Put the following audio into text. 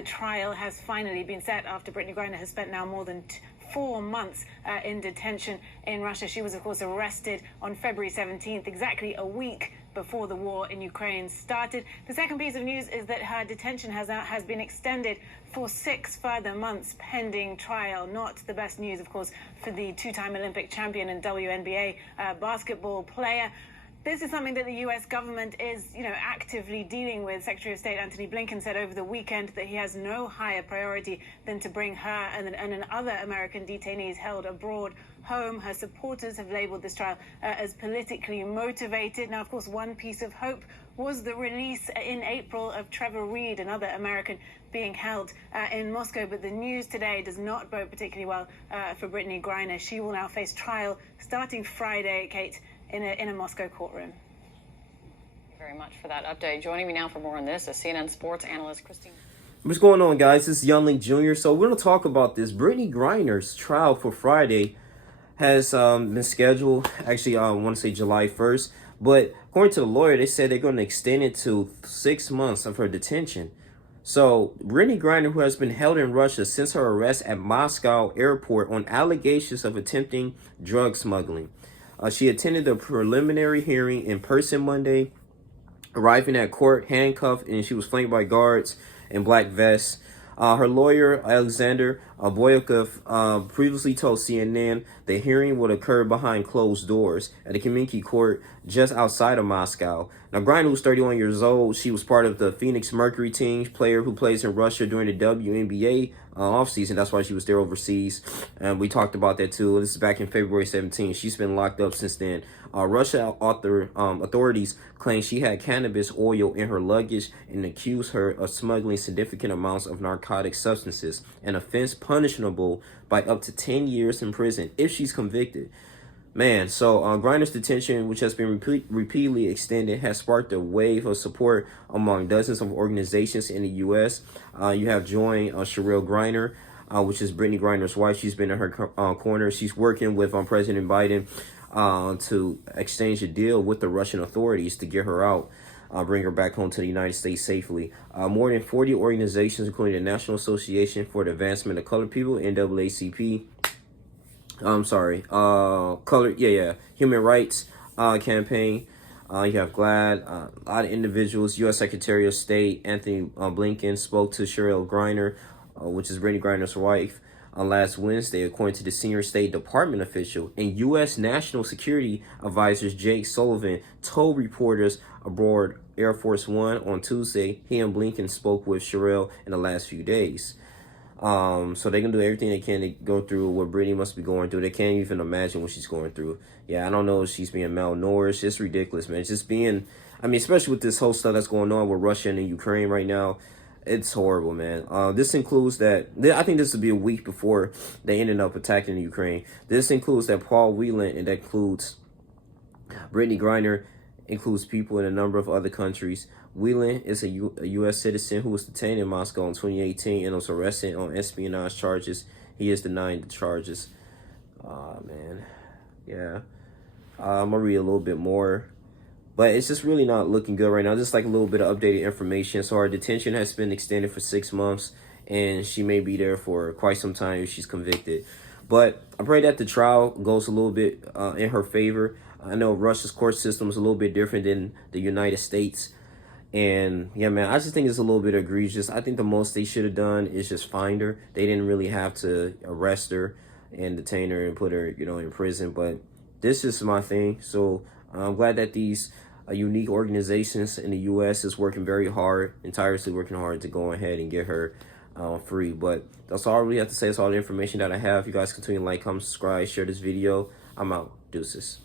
The trial has finally been set after Brittney Griner has spent now more than 4 months in detention in Russia. She was, of course, arrested on February 17th, exactly a week before the war in Ukraine started. The second piece of news is that her detention has been extended for 6 further months pending trial. Not the best news, of course, for the two-time Olympic champion and WNBA basketball player. This is something that the U.S. government is, actively dealing with. Secretary of State Antony Blinken said over the weekend that he has no higher priority than to bring her and other American detainees held abroad home. Her supporters have labeled this trial as politically motivated. Now, of course, one piece of hope was the release in April of Trevor Reed, another American being held in Moscow. But the news today does not bode particularly well for Brittney Griner. She will now face trial starting Friday, Kate, in a Moscow courtroom. Thank you very much for that update. Joining me now for more on this is CNN sports analyst Christine. What's going on, guys? This is Youngling Jr. So we're going to talk about this. Brittney Griner's trial for Friday has been scheduled. Actually, I want to say July 1st. But according to the lawyer, they said they're going to extend it to 6 months of her detention. So Brittney Griner, who has been held in Russia since her arrest at Moscow airport on allegations of attempting drug smuggling. She attended the preliminary hearing in person Monday, arriving at court handcuffed, and she was flanked by guards in black vests. Her lawyer, Alexander Boyakov, previously told CNN the hearing would occur behind closed doors at the Kamenki court just outside of Moscow. Now, Griner was 31 years old. She was part of the Phoenix Mercury team, player who plays in Russia during the WNBA offseason. That's why she was there overseas. And we talked about that, too. This is back in February 17th. She's been locked up since then. Russia authorities claim she had cannabis oil in her luggage and accused her of smuggling significant amounts of narcotic substances, an offense punishable by up to 10 years in prison if she's convicted. Man, so Griner's detention, which has been repeatedly extended, has sparked a wave of support among dozens of organizations in the U.S. You have joined Sherelle Griner, which is Brittney Griner's wife. She's been in her corner. She's working with President Biden to exchange a deal with the Russian authorities to get her out, bring her back home to the United States safely. More than 40 organizations, including the National Association for the Advancement of Colored People, NAACP, Human Rights Campaign. You have GLAAD, a lot of individuals. U.S. Secretary of State Antony Blinken spoke to Sherelle Griner, which is Brittney Griner's wife, last Wednesday, according to the senior State Department official. And U.S. National Security Advisor Jake Sullivan told reporters aboard Air Force One on Tuesday he and Blinken spoke with Sherelle in the last few days. So they can do everything they can to go through what Brittney must be going through. They can't even imagine what she's going through. Yeah, I don't know if she's being malnourished. It's ridiculous, man. It's just being, especially with this whole stuff that's going on with Russia and Ukraine right now. It's horrible, man. This includes that, I think this would be a week before they ended up attacking Ukraine. This includes that Paul Whelan, and that includes Brittney Griner, includes people in a number of other countries. Whelan is a U.S. citizen who was detained in Moscow in 2018 and was arrested on espionage charges. He is denying the charges. Man. Yeah. I'm going to read a little bit more. But it's just really not looking good right now. Just like a little bit of updated information. So her detention has been extended for 6 months, and she may be there for quite some time if she's convicted. But I pray that the trial goes a little bit in her favor. I know Russia's court system is a little bit different than the United States. And yeah, man, I just think it's a little bit egregious. I think the most they should have done is just find her. They didn't really have to arrest her and detain her and put her, in prison. But this is my thing. So I'm glad that these unique organizations in the U.S. is working very hard, tirelessly working hard to go ahead and get her free. But that's all I really have to say. That's all the information that I have. You guys continue to like, comment, subscribe, share this video. I'm out. Deuces.